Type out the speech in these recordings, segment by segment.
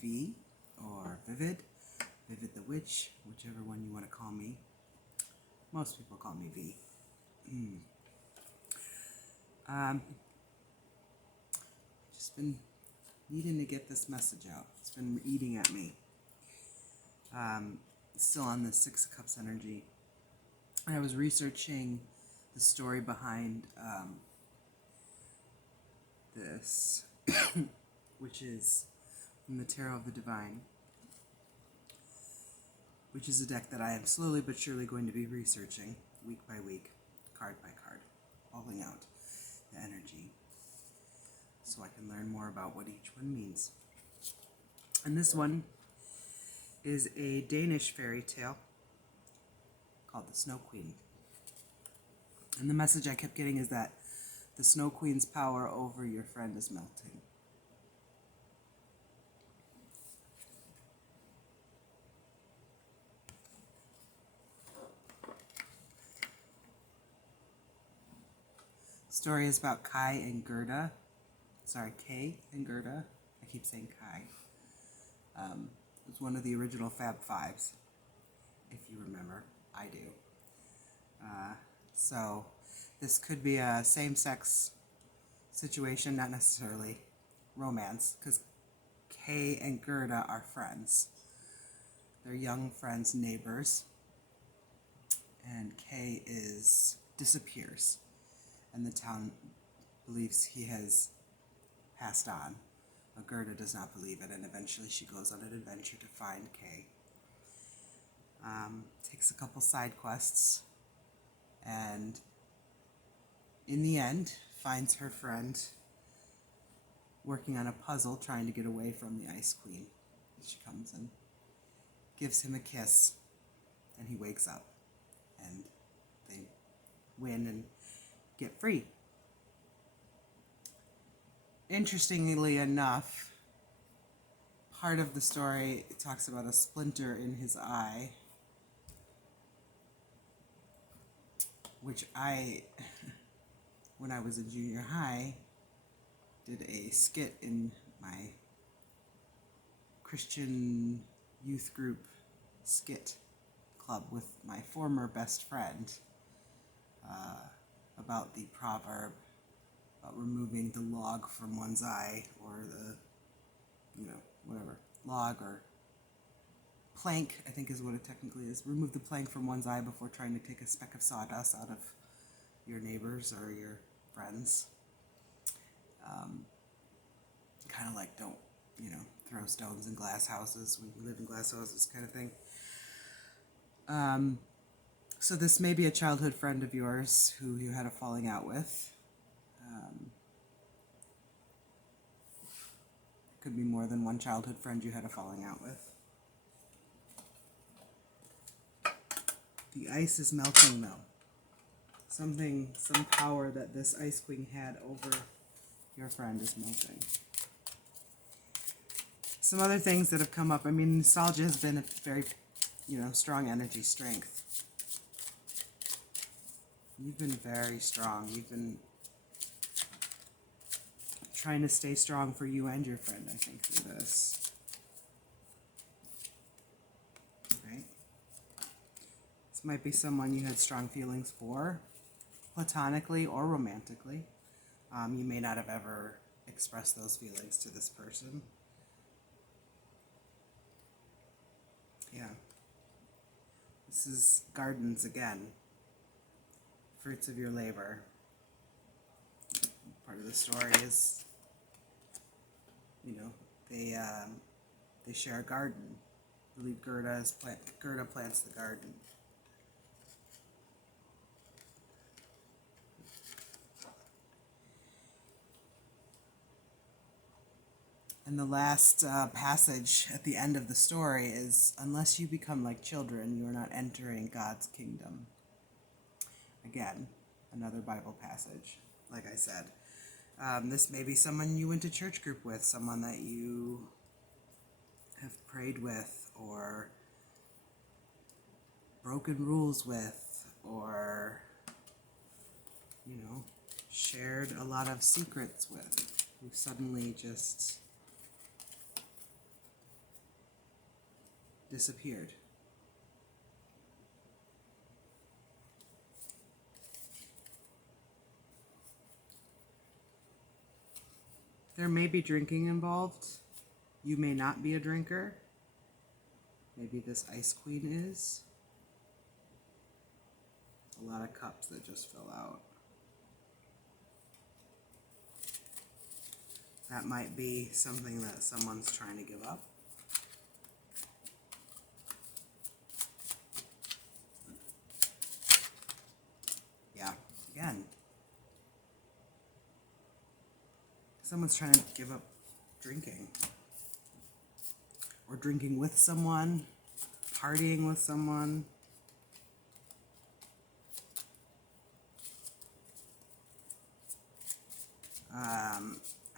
Vee or Vivid the Witch, whichever one you want to call me. Most people call me V. Just been needing to get this message out. It's been eating at me. Still on the Six of Cups energy. I was researching the story behind this, which is from the Tarot of the Divine, which is a deck that I am slowly but surely going to be researching week by week, card by card, pulling out the energy so I can learn more about what each one means. And this one is a Danish fairy tale called the Snow Queen. And the message I kept getting is that the Snow Queen's power over your friend is melting. The story is about Kai and Gerda. Sorry, Kay and Gerda. I keep saying Kai. It was one of the original Fab Fives, if you remember. I do. So this could be a same-sex situation, not necessarily romance, because Kay and Gerda are friends. They're young friends, neighbors, and Kay disappears, and the town believes he has passed on, but Gerda does not believe it, and eventually she goes on an adventure to find Kay. Takes a couple side quests, and in the end finds her friend working on a puzzle trying to get away from the Ice Queen. She comes and gives him a kiss, and he wakes up, and they win and get free. Interestingly enough, part of the story talks about a splinter in his eye, which when I was in junior high, did a skit in my Christian youth group skit club with my former best friend about the proverb about removing the log from one's eye, or whatever, log or plank, I think is what it technically is. Remove the plank from one's eye before trying to take a speck of sawdust out of your neighbors or your friends. Kind of like don't, throw stones in glass houses when you live in glass houses kind of thing. So this may be a childhood friend of yours who you had a falling out with. Could be more than one childhood friend you had a falling out with. The ice is melting though. Some power that this Ice Queen had over your friend is melting. Some other things that have come up. I mean, nostalgia has been a very, strong energy strength. You've been very strong. You've been trying to stay strong for you and your friend, I think, through this. Right? This might be someone you had strong feelings for, platonically or romantically. You may not have ever expressed those feelings to this person. Yeah. This is gardens again. Fruits of your labor. Part of the story is, they share a garden. I believe Gerda plants the garden. And the last passage at the end of the story is, unless you become like children, you are not entering God's kingdom. Again, another Bible passage, like I said. This may be someone you went to church group with, someone that you have prayed with, or broken rules with, or, shared a lot of secrets with, who suddenly just disappeared. There may be drinking involved. You may not be a drinker. Maybe this Ice Queen is. A lot of cups that just fill out. That might be something that someone's trying to give up. Yeah, again. Someone's trying to give up drinking. Or drinking with someone, partying with someone.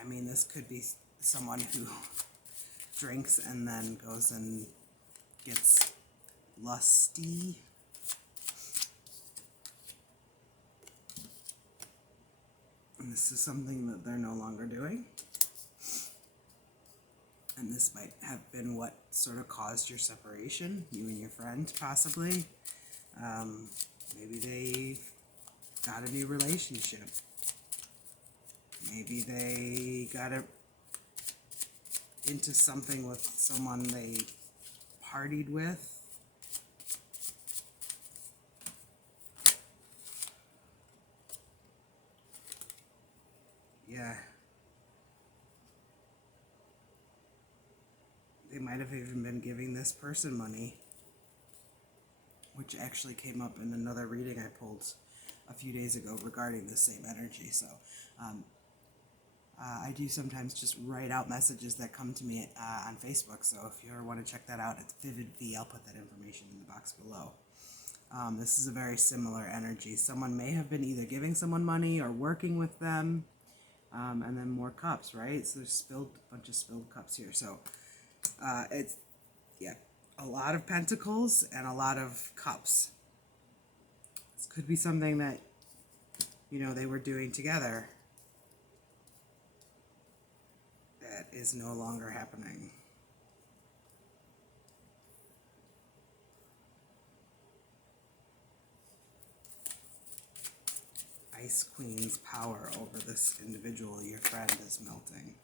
I mean, this could be someone who drinks and then goes and gets lusty. And this is something that they're no longer doing. And this might have been what sort of caused your separation, you and your friend, possibly. Maybe they got a new relationship. Maybe they got into something with someone they partied with. Yeah. They might have even been giving this person money, which actually came up in another reading I pulled a few days ago regarding the same energy. So I do sometimes just write out messages that come to me on Facebook. So if you ever want to check that out, it's Vivid Vee. I'll put that information in the box below. This is a very similar energy. Someone may have been either giving someone money or working with them. And then more cups, right? So there's a bunch of spilled cups here. So it's, yeah, a lot of pentacles and a lot of cups. This could be something that, you know, they were doing together that is no longer happening. Ice Queen's power over this individual, your friend, is melting.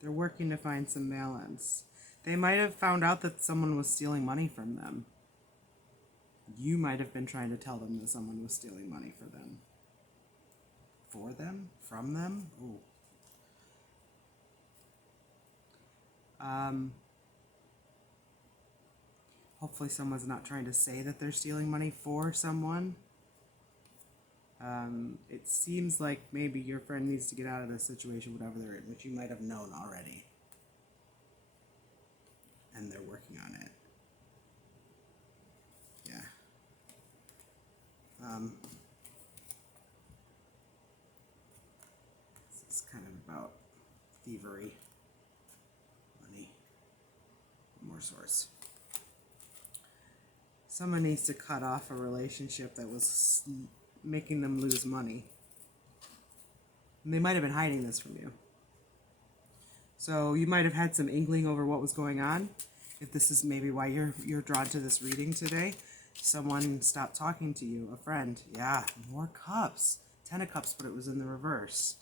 They're working to find some balance. They might have found out that someone was stealing money from them. You might have been trying to tell them that someone was stealing money for them. For them? From them? Ooh. Hopefully someone's not trying to say that they're stealing money for someone. It seems like maybe your friend needs to get out of this situation, whatever they're in, which you might have known already. And they're working on it. Yeah. This is kind of about thievery, money, more source. Someone needs to cut off a relationship that was making them lose money. And they might have been hiding this from you. So you might have had some inkling over what was going on. If this is maybe why you're drawn to this reading today. Someone stopped talking to you, a friend. Yeah, more cups. 10 of Cups, but it was in the reverse.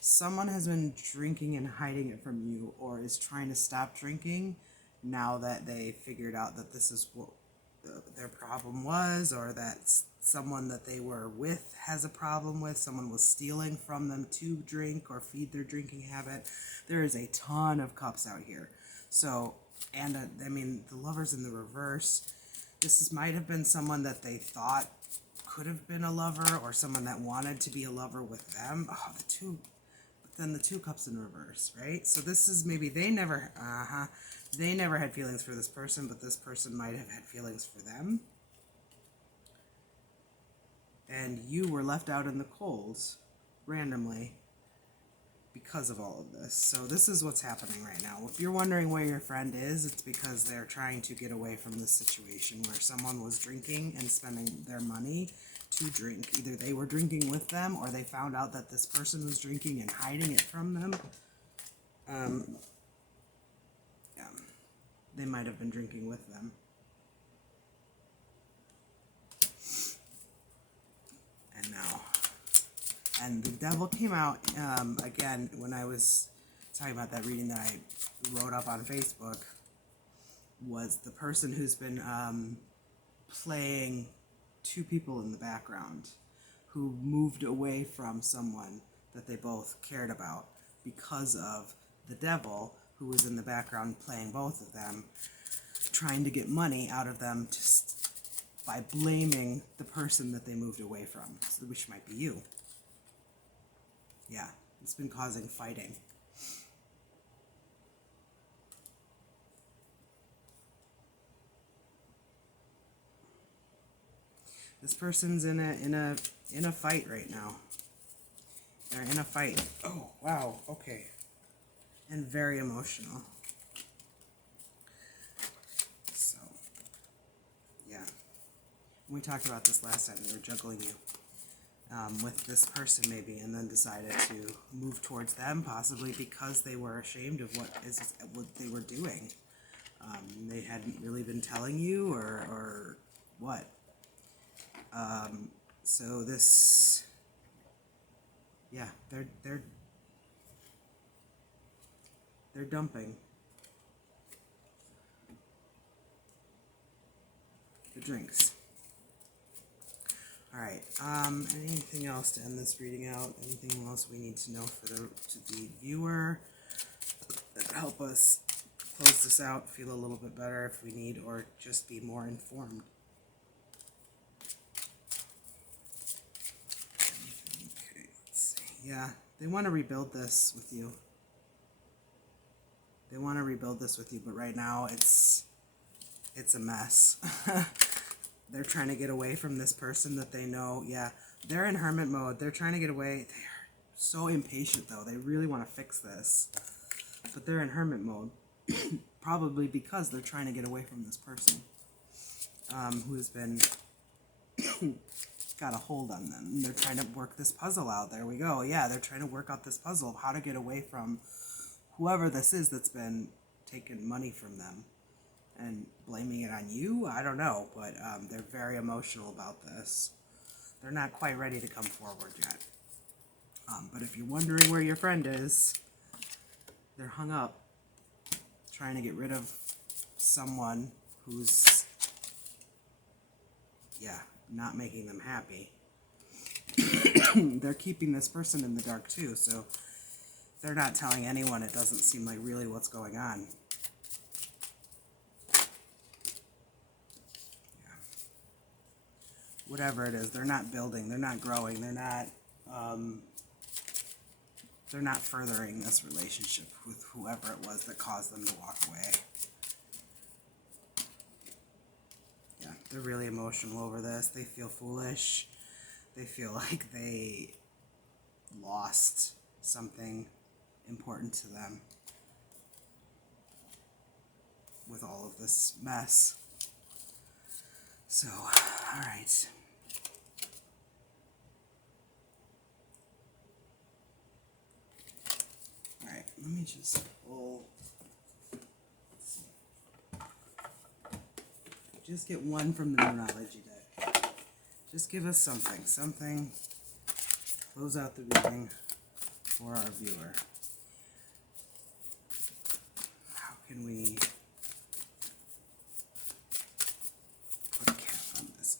Someone has been drinking and hiding it from you, or is trying to stop drinking now that they figured out that this is what their problem was, or that someone that they were with has a problem with. Someone was stealing from them to drink or feed their drinking habit. There is a ton of cups out here. So, and I mean, the Lover's in the reverse. This might have been someone that they thought could have been a lover, or someone that wanted to be a lover with them. Oh, but then the 2 Cups in reverse, right? So this is maybe they never had feelings for this person, but this person might have had feelings for them. And you were left out in the cold randomly because of all of this. So this is what's happening right now. If you're wondering where your friend is, it's because they're trying to get away from this situation where someone was drinking and spending their money to drink. Either they were drinking with them, or they found out that this person was drinking and hiding it from them. Yeah. they might have been drinking with them. And now, and the devil came out, again, when I was talking about that reading that I wrote up on Facebook, was the person who's been playing two people in the background who moved away from someone that they both cared about because of the devil who was in the background playing both of them, trying to get money out of them just by blaming the person that they moved away from, which might be you. Yeah, it's been causing fighting. This person's in a fight right now. They're in a fight. Oh, wow, okay. And very emotional. So, yeah. We talked about this last time. We were juggling you with this person maybe, and then decided to move towards them, possibly because they were ashamed of what they were doing. They hadn't really been telling you, or what. So this, yeah, they're dumping the drinks. All right. Anything else to end this reading out? Anything else we need to know to the viewer that would help us close this out, feel a little bit better if we need, or just be more informed? Okay, let's see. Yeah, they want to rebuild this with you. They want to rebuild this with you, but right now it's a mess. They're trying to get away from this person that they know. Yeah, they're in hermit mode. They're trying to get away. They're so impatient, though. They really want to fix this. But they're in hermit mode. Probably because they're trying to get away from this person who has been got a hold on them. And they're trying to work this puzzle out. There we go. Yeah, they're trying to work out this puzzle of how to get away from whoever this is that's been taking money from them and blaming it on you. I don't know, but they're very emotional about this. They're not quite ready to come forward yet. But if you're wondering where your friend is, they're hung up trying to get rid of someone who's, yeah, not making them happy. They're keeping this person in the dark too, so they're not telling anyone. It doesn't seem like really what's going on. Yeah. Whatever it is, they're not building, they're not growing, they're not furthering this relationship with whoever it was that caused them to walk away. Yeah, they're really emotional over this. They feel foolish. They feel like they lost something important to them with all of this mess. So, all right. All right, let me just pull. Just get one from the numerology deck. Just give us something. Close out the reading for our viewer. How can we put a cap on this?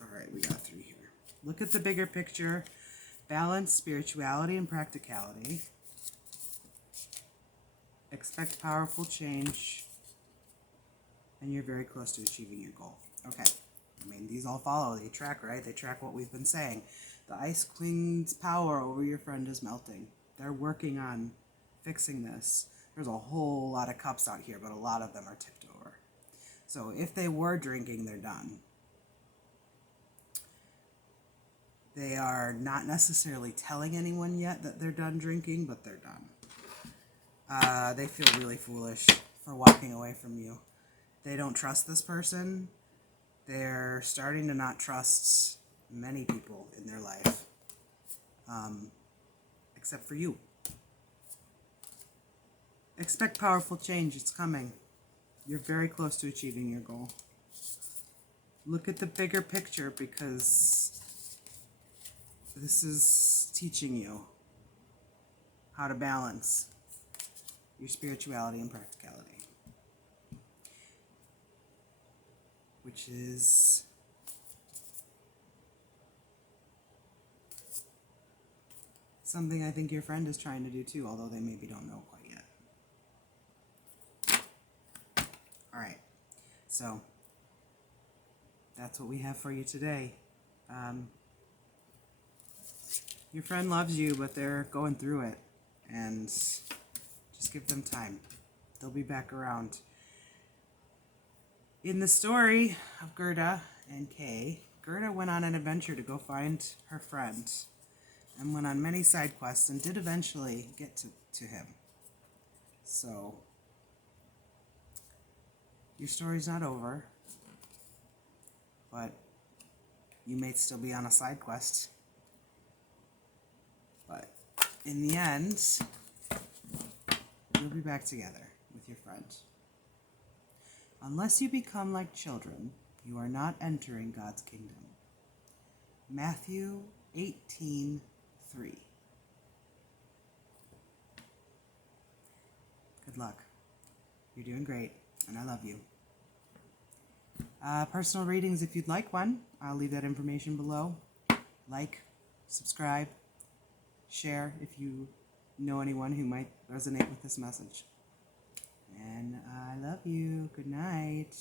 All right, we got 3 here. Look at the bigger picture. Balance, spirituality, and practicality. Expect powerful change. And you're very close to achieving your goal. Okay. I mean, these all follow. They track, right? They track what we've been saying. The Ice Queen's power over your friend is melting. They're working on fixing this. There's a whole lot of cups out here, but a lot of them are tipped over. So if they were drinking, they're done. They are not necessarily telling anyone yet that they're done drinking, but they're done. They feel really foolish for walking away from you. They don't trust this person. They're starting to not trust many people in their life, except for you. Expect powerful change. It's coming. You're very close to achieving your goal. Look at the bigger picture, because this is teaching you how to balance your spirituality and practicality, which is something I think your friend is trying to do too, although they maybe don't know quite yet. Alright, so that's what we have for you today. Your friend loves you, but they're going through it, and just give them time. They'll be back around. In the story of Gerda and Kay, Gerda went on an adventure to go find her friend, and went on many side quests, and did eventually get to him. So, your story's not over, but you may still be on a side quest. But in the end, you'll be back together with your friend. Unless you become like children, you are not entering God's kingdom. Matthew 18:3. Good luck. You're doing great, and I love you. Personal readings, if you'd like one, I'll leave that information below. Like, subscribe, share if you know anyone who might resonate with this message. And I love you. Good night.